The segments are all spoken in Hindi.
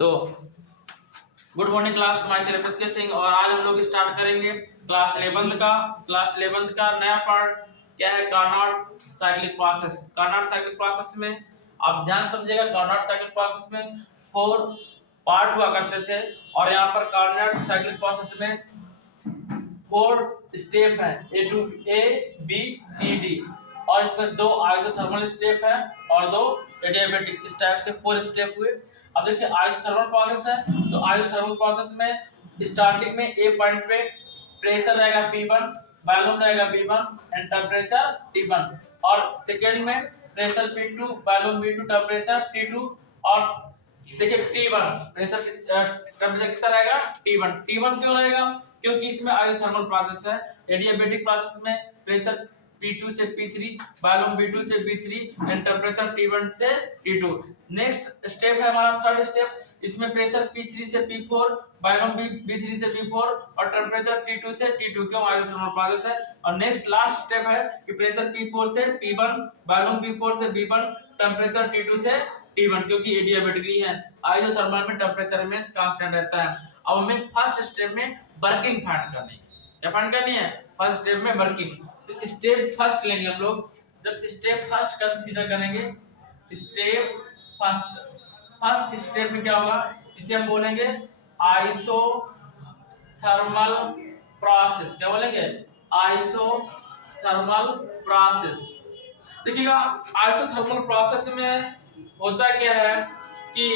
तो good morning class, my self S के सिंह। और आज हम लोग स्टार्ट करेंगे क्लास 11th का नया पार्ट। क्या है? Carnot cyclic process. Carnot cyclic process में आप ध्यान समझिएगा, कार्नोट साइक्लिक प्रोसेस में 4 पार्ट हुआ करते थे और यहाँ पर कार्नोट साइक्लिक प्रोसेस में 4 स्टेप है, ए बी सी डी, और इसमें 2 आइसोथर्मल स्टेप है और 2 एडियाबैटिक। इस टाइप से 4 स्टेप हुए। अब देखिए आइसोथर्मल प्रोसेस है, तो आइसोथर्मल प्रोसेस में स्टार्टिंग में ए पॉइंट पे प्रेशर रहेगा P1, वॉल्यूम रहेगा V1 एंड टेम्परेचर T1, और सेकेंड में pressure P2, volume V2, temperature T2, और देखिए T1 प्रेशर टेम्परेचर कितना रहेगा? T1 क्यों रहेगा? क्योंकि इसमें आइसोथर्मल प्रोसेस है। एडियाबैटिक प्रोसेस में प्रेशर P2 से P3, वॉल्यूम V2 से V3 एंड टेम्परेचर T1 से T2। नेक्स्ट स्टेप है हमारा थर्ड स्टेप, इसमें प्रेशर P3 से P4, वॉल्यूम V3 से V4 और टेम्परेचर T2 से T2। क्यों? आइसोथर्मल प्रोसेस है। और नेक्स्ट लास्ट स्टेप है कि प्रेशर P4 से P1, वॉल्यूम V4 से V1, टेम्परेचर T2 से T1, क्योंकि एडियाबैटिकली है। आइसोथर्मल में टेम्परेचर में कांस्टेंट रहता है। अब हमें फर्स्ट स्टेप में वर्किंग फाइंड करनी है। क्या फाइंड करनी है? फर्स्ट स्टेप में वर्किंग। तो स्टेप फर्स्ट लेंगे हम लोग। जब स्टेप फर्स्ट कंसीडर करेंगे, स्टेप फर्स्ट स्टेप में क्या होगा, इसे हम बोलेंगे आइसोथर्मल प्रोसेस। क्या बोलेंगे? Isothermal process. देखिएगा आइसोथर्मल प्रोसेस में होता क्या है कि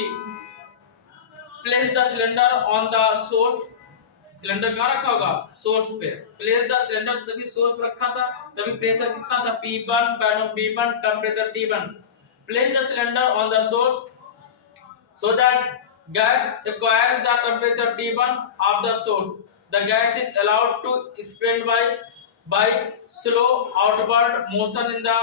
place the cylinder on the source. Cylinder कहाँ रखा होगा? सोर्स पे। प्लेस द सिलेंडर, तभी सोर्स पे रखा था, तभी प्रेशर कितना था? P1, volume V1, temperature T1। Place the cylinder on the source so that gas acquires the temperature T1 of the source. The gas is allowed to expand by slow outward motion in the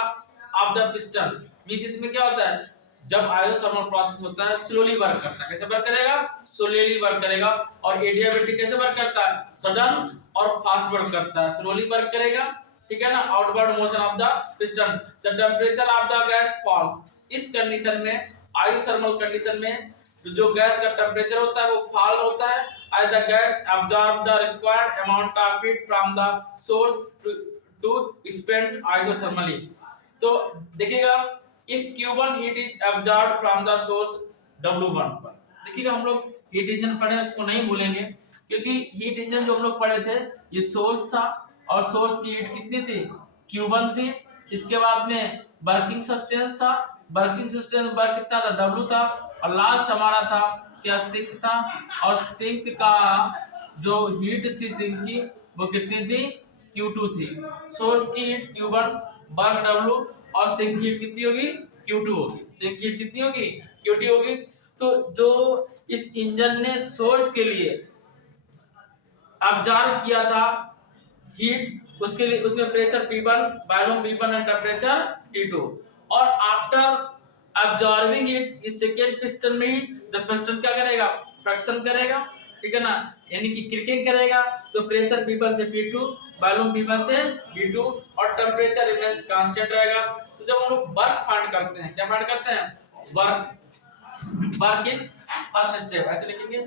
of the piston. Means इसमें क्या होता है, जब आइसोथर्मल प्रोसेस होता है स्लोली वर्क करता है। कैसे वर्क करेगा? स्लोली वर्क करेगा। और एडियाबैटिक कैसे वर्क करता है? सडन और फास्ट वर्क करता है। स्लोली वर्क करेगा, ठीक है ना, outward motion of the piston. The temperature of the gas falls. इस कंडीशन में, आइसोथर्मल कंडीशन में, जो गैस का टेम्परेचर होता है वो फॉल होता है as the gas absorb the required amount of heat from the source to expand isothermally। तो देखिएगा if Q1 heat is absorbed from the source W1 पर। देखिएगा हम लोग हीट इंजन पढ़े, उसको नहीं भूलेंगे, क्योंकि हीट इंजन जो हम लोग पढ़े थे ये सोर्स था और सोर्स की हीट कितनी थी? Q1 थी। इसके बाद में वर्किंग सब्सटेंस था, वर्किंग सब्सटेंस वर्क कितना था? W था। और लास्ट हमारा था क्या? सिंक था। और सिंक का जो हीट थी सिंक की वो कितनी थी? Q2 थी। सोर्स की हीट Q1, वर्क W, और सिंक हीट कितनी होगी? Q2 होगी। सिंक हीट कितनी होगी? Q2 होगी। तो जो इस इंजन ने सोर्स के लिए ऑब्जर्व किया था हीट, उसके लिए उसमें pressure P1, volume V1 and temperature T2। और आफ्टर अब्जॉर्बिंग हीट इस सेकेंड पिस्टन में ही जब पिस्टन क्या करेगा? फ्रिक्शन करेगा, ठीक है ना, यानी कि क्रिकिंग करेगा, तो प्रेशर P1 से P2, वॉल्यूम V1 से V2 और टेम्परेचर रिमेंस कांस्टेंट रहेगा। तो जब हम लोग वर्क फाइंड करते हैं, क्या फाइंड करते हैं? वर्क इन फर्स्ट स्टेप ऐसे लिखेंगे,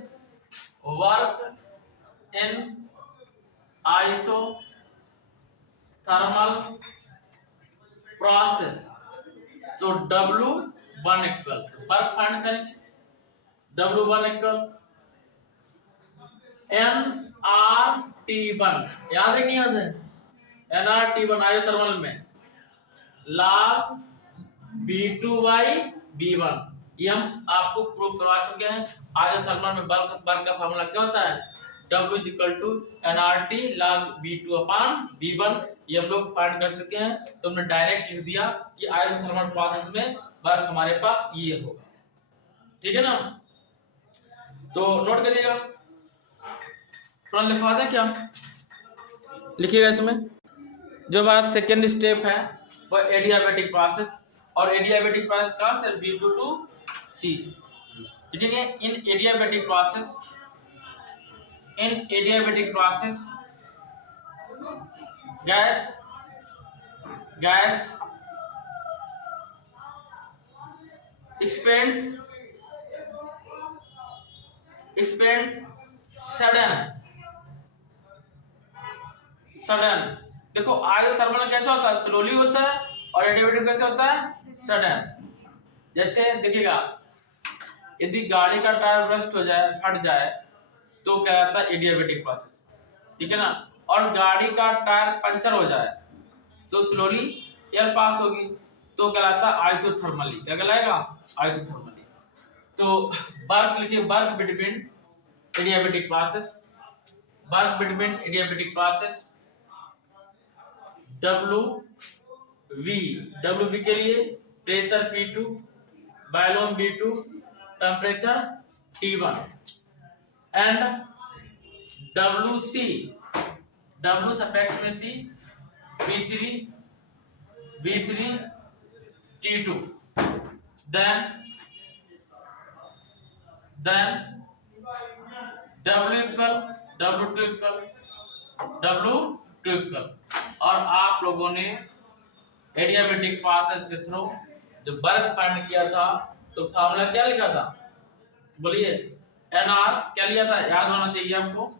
वर्क इन आइसोथर्मल प्रोसेस। तो W1 इक्वल वर्क फाइंड करेंगे, W1 इक्वल nRT1। याद है नहीं याद है? nRT1 आइसोथर्मल में log V2/V1। ये हम आपको प्रूव करवा चुके हैं। आइसोथर्मल में वर्क का फार्मूला क्या होता है? W nRT log V2/V1। ये हम लोग फाइंड कर चुके हैं। तो हमने डायरेक्ट लिख दिया कि आइसोथर्मल प्रोसेस में वर्क हमारे पास ये होगा, ठीक है ना। तो नोट करिएगा, थोड़ा लिखवा दें क्या? लिखिएगा इसमें जो हमारा सेकेंड स्टेप है वो एडियाबैटिक प्रोसेस, और एडियाबैटिक प्रोसेस कहाँ से? B2 to C। लिखेंगे in adiabatic process, in adiabatic process gas expands expands sudden sudden. देखो आइसोथर्मल कैसा होता है, स्लोली होता है, और एडियाबेटिक कैसे होता है, सडन। जैसे देखिएगा, यदि गाड़ी का टायर बस्ट हो जाए, फट जाए, तो क्या रहता है, एडियाबेटिक प्रोसेस, ठीक है ना। और गाड़ी का टायर पंचर हो जाए तो स्लोली एयर पास होगी, तो कहलाता है आइसोथर्मली। क्या कहलाएगा, आइसोथर्मली। तो वर्क लिखिए, work between adiabatic process, work between adiabatic process W we के लिए pressure P2, volume V2, temperature T1, and WC, W suffix में C, V3 T2, then W equal W2 equal. और आप लोगों ने एडियाबेटिक प्रोसेस के थ्रू जो वर्क फाइंड किया था, तो फार्मूला क्या लिखा था, बोलिए, NR क्या लिया था, याद होना चाहिए आपको,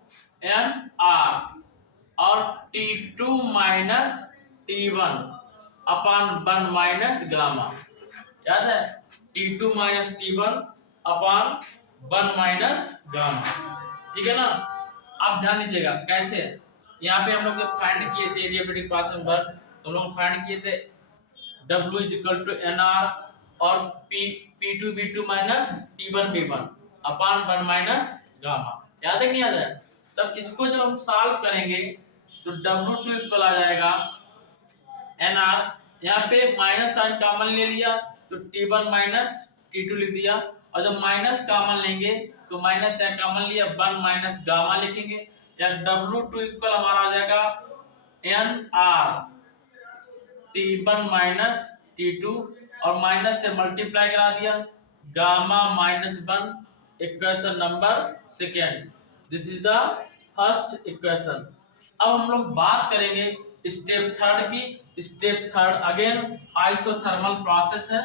NR और T2 minus T1 upon 1 minus gamma. याद है, T2 minus T1 upon 1 minus gamma, ठीक है ना। आप ध्यान दीजिएगा कैसे, यहाँ पे हम लोग फाइंड किए थे एडियाबेटिक प्रोसेस में वर्क, तो हम लोग फाइंड किए थे W is equal to NR और P2 V2 minus T1 V1 upon 1 minus gamma. याद है कि नहीं याद है। तब इसको जब हम सॉल्व करेंगे तो W2 इक्वल आ जाएगा NR, यहाँ पे माइनस साइन कॉमन ले लिया तो T1 माइनस T2 लिख दिया, और जब माइनस कॉमन लेंगे तो माइनस से कॉमन लिया 1 माइनस गामा लिखेंगे, या W2 इक्वल हमारा आ जाएगा NR T1 माइनस T2, और माइनस से मल्टीप्लाई करा दिया, gamma minus 1, equation number second. This is the first equation. अब हम लोग बात करेंगे स्टेप थर्ड की। Step third again isothermal process है,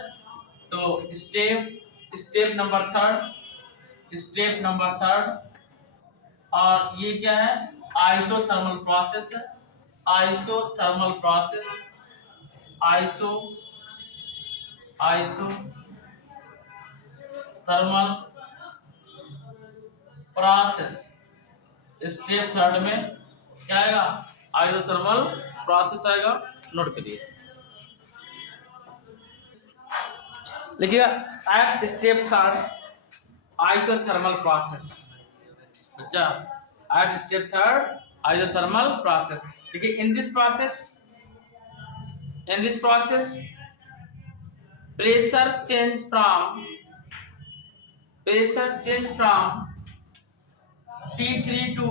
तो स्टेप नंबर थर्ड, और ये क्या है, आइसोथर्मल प्रोसेस है। Isothermal process, isothermal process, step third में क्या आएगा, आइसोथर्मल प्रोसेस आएगा, नोट करिए, लिखिएगा at step third isothermal process. अच्छा, at step third isothermal process, देखिए in this process pressure change from P3 to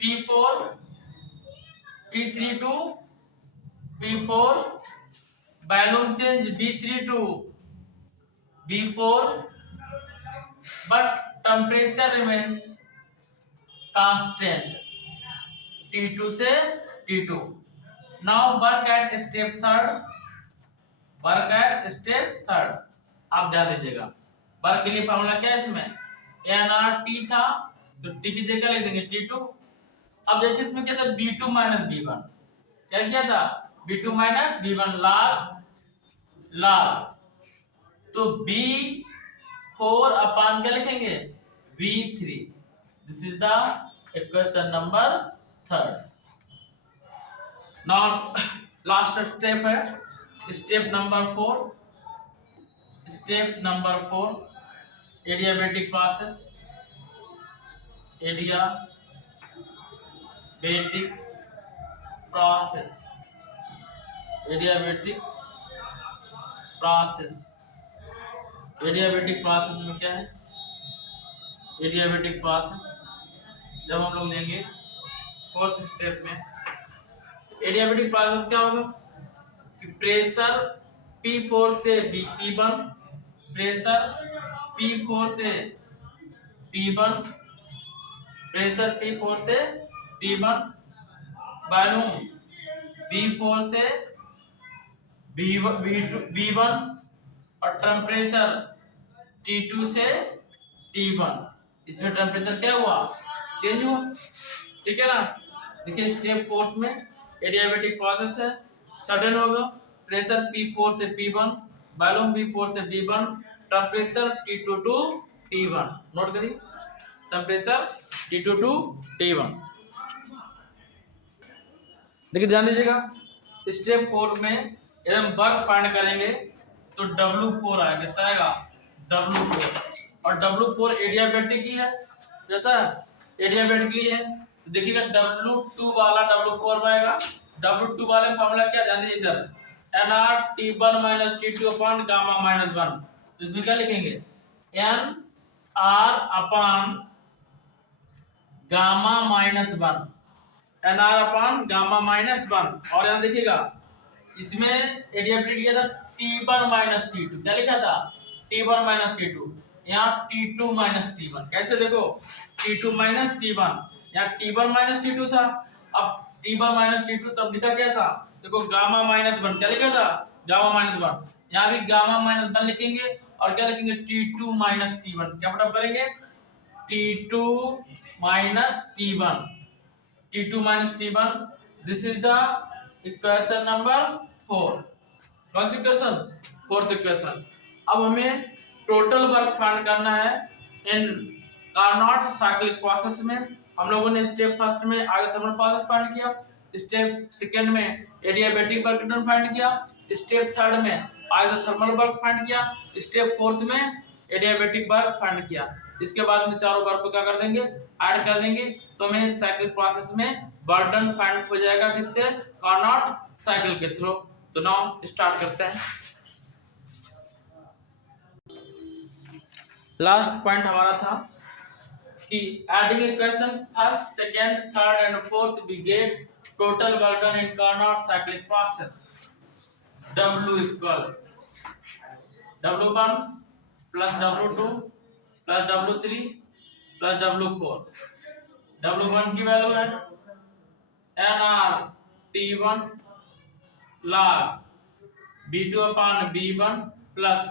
P4, volume change B3 to B4, but temperature remains constant T2 से T2। Now work at step third, आप ध्यान दीजिएगा, वर्क के लिए फॉर्मूला क्या है इसमें, NRT था तो T की जगह लिख देंगे T2। अब जैसे इसमें क्या था, B2 माइनस B1, क्या किया था, B2 माइनस B1 log, तो B4 अपान क्या लिखेंगे, V3। This is the equation number third. Now last step है step number four, adiabatic process, adiabatic process में क्या है, एडियाबेटिक प्रोसेस जब हम लोग लेंगे फोर्थ स्टेप में, एडियाबेटिक प्रोसेस क्या होगा कि प्रेशर P4 से P1, प्रेशर P4 से P1, प्रेशर P4 से P1, वॉल्यूम V4 से V1, और टेम्परेचर T2 से T1। इसमें टेम्परेचर क्या हुआ, चेंज हुआ, ठीक है ना। देखिए स्टेप 4 में एडियाबेटिक प्रोसेस है, सडन होगा, प्रेशर P4 से P1, वॉल्यूम V4 से V1, temperature T2 to T1, note करिए टेम्परेचर T2 टू T1। देखिए ध्यान दीजिएगा, स्टेप 4 में यदि हम वर्क फाइंड करेंगे तो W4 आएगा, कितना आएगा W4, और W4 एडियाबेटिक ही है, जैसा एडियाबेटिकली है तो देखिएगा W2 वाला W4 आएगा। W2 वाले फॉर्मूला क्या, ध्यान दीजिए इधर, NR T1 minus T2 upon gamma minus 1, तो इसमें क्या लिखेंगे NR upon gamma minus 1, NR upon gamma minus 1। और यहाँ देखिएगा इसमें एडियाबेटिक लिया था T1 माइनस T2, क्या लिखा था T1 माइनस T2, यहाँ T2 माइनस T1, कैसे देखो T2 माइनस T1, यहाँ T1 माइनस T2 था, अब T1 माइनस T2 तब लिखा क्या था, देखो गामा माइनस 1, क्या लिखा था गामा माइनस 1, यहाँ भी गामा माइनस 1 लिखेंगे और क्या लिखेंगे T2 माइनस T1, क्या पता करेंगे T2 minus T1, T2 minus T1, this is the equation number 4, कौन सी इक्वेशन, फोर्थ इक्वेशन। अब हमें टोटल वर्क फाइंड करना है इन कार्नोट साइक्लिक प्रोसेस में। हम लोगों ने स्टेप फर्स्ट में आइसोथर्मल प्रोसेस फाइंड किया, स्टेप सेकंड में एडियाबेटिक वर्क डन फाइंड किया, स्टेप थर्ड में आइसोथर्मल वर्क फाइंड किया, स्टेप फोर्थ में एडियाबेटिक वर्क फाइंड किया। इसके बाद में चारों वर्क को क्या कर देंगे, ऐड कर देंगे, तो हमें साइक्लिक प्रोसेस में वर्क डन फाइंड हो जाएगा, किससे, कार्नोट साइकिल के थ्रू। तो नाउ स्टार्ट करते हैं। लास्ट पॉइंट हमारा था कि adding equation first, second, third and fourth we get total work done in Carnot cyclic process. W equal W1 plus W2 plus W3 plus W4। W1 की वैल्यू है NR T1 log B2 upon B1 plus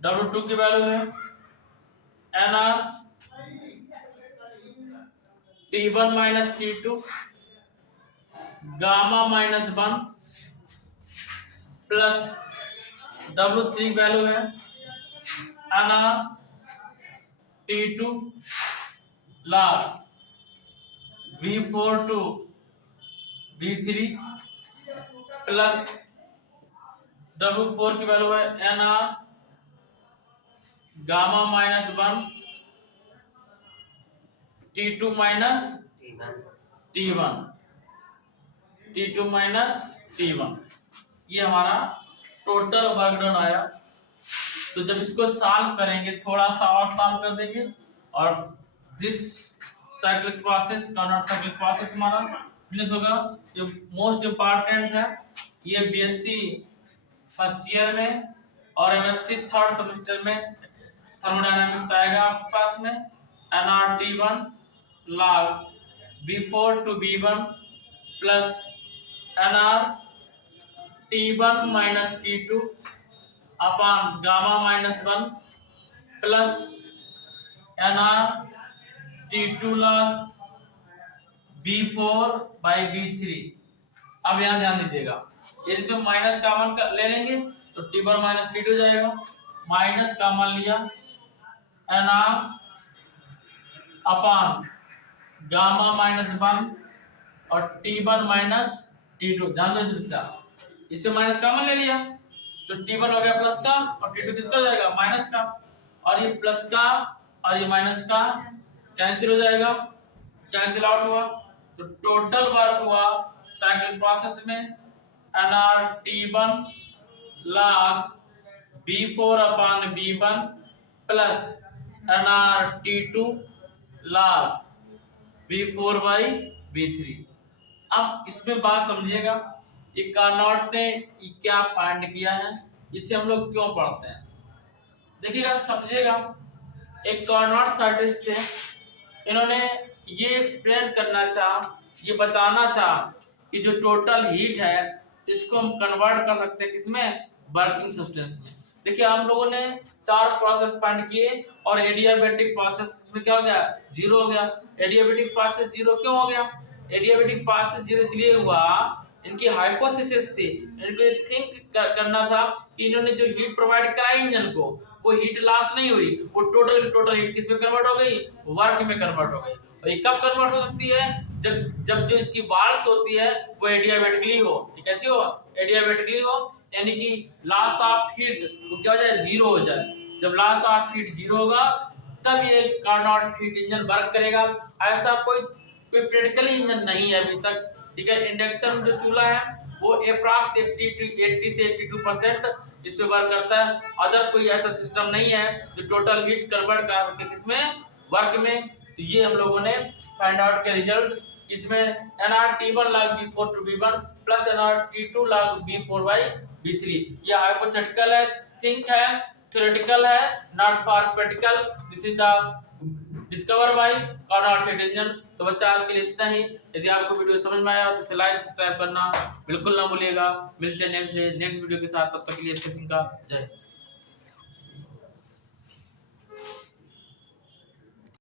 W2 की वैल्यू है NR T1 minus T2 gamma minus 1 plus W3 की वैल्यू है NR T2 log V4 to V3 plus W4 की वैल्यू है NR gamma minus 1 T2 minus T1 T2 minus T1। ये हमारा टोटल वर्क डन आया। तो जब इसको सॉल्व करेंगे, थोड़ा सा और सॉल्व कर देंगे, और this cyclic process, Carnot cyclic process हमारा फिनिश होगा। ये मोस्ट इम्पॉर्टेंट है, ये बीएससी फर्स्ट ईयर में और एमएससी थर्ड सेमेस्टर में थर्मोडायनामिक्स आएगा आपके पास में। NR T1 log B4 to B1 plus NR T1 minus T2 upon gamma minus 1 plus NR T2 log B4 by B3। अब यहाँ ध्यान दीजिएगा, ये इसमें माइनस कॉमन ले लेंगे तो T1 माइनस T2 जाएगा, माइनस कॉमन लिया NR अपॉन गामा माइनस 1 और T1 माइनस T2। ध्यान दो बच्चा, इससे माइनस कॉमन ले लिया तो T1 हो गया प्लस का और T2 किसका हो जाएगा, माइनस का, और ये प्लस का और ये माइनस का कैंसिल हो जाएगा, कैंसिल आउट हुआ। तो टोटल वर्क हुआ साइक्लिक प्रोसेस में NR T1 log B4 upon B1 plus NR T2 log B4 by B3। अब इसमें बात समझिएगा, ये कार्नोट ने क्या फाइंड किया है, इसे हम लोग क्यों पढ़ते हैं, देखिएगा समझिएगा। एक कार्नोट साइंटिस्ट थे, इन्होंने ये एक्सप्लेन करना चाहा, ये बताना चाहा कि जो टोटल हीट है इसको हम कन्वर्ट कर सकते हैं किसमें, वर्किंग सब्सटेंस में। देखिए हम लोगों ने 4 प्रोसेस फाइंड किए और एडियाबेटिक प्रोसेस में क्या हो गया, 0 हो गया। एडियाबेटिक प्रोसेस 0 क्यों हो गया? एडियाबेटिक प्रोसेस 0 इसलिए हुआ, इनकी हाइपोथेसिस थी, इनको थिंक करना था कि इन्होंने जो हीट प्रोवाइड कराई इंजन को, वो हीट लॉस नहीं हुई, वो टोटल की टोटल हीट किस में कन्वर्ट हो गई, वर्क में कन्वर्ट हो गई। और ये कब कन्वर्ट हो सकती है? जब जो इसकी वाल्स होती है वो एडियाबेटिकली हो। कैसी हो? एडियाबेटिकली हो, यानी कि लॉस ऑफ हीट वो क्या हो जाए, 0 हो जाए। जब लॉस ऑफ हीट 0 होगा तब ये कार्नोट हीट इंजन वर्क करेगा। ऐसा कोई प्रैक्टिकली इंजन नहीं है अभी तक, ठीक है। इंडक्शन जो चूल्हा है वो अप्रॉक्स 80 से 82% इस पे वर्क करता है। अदर कोई ऐसा सिस्टम नहीं है जो टोटल हीट कन्वर्ट करके किसमें, वर्क में। तो ये हम लोगों ने फाइंड आउट के रिजल्ट, इसमें nRT1 log V4 to V1 plus nRT2 log V4 by V3। ये हाइपोथेटिकल है, थिंक है, थ्योरेटिकल है, not for practical. This is the discover by Carnot heat engine. तो बच्चा आज के लिए इतना ही। यदि आपको वीडियो समझ में आया तो इसे लाइक सब्सक्राइब करना बिल्कुल ना भूलिएगा। मिलते हैं नेक्स्ट वीडियो के साथ, तब तक के लिए जय हिंद।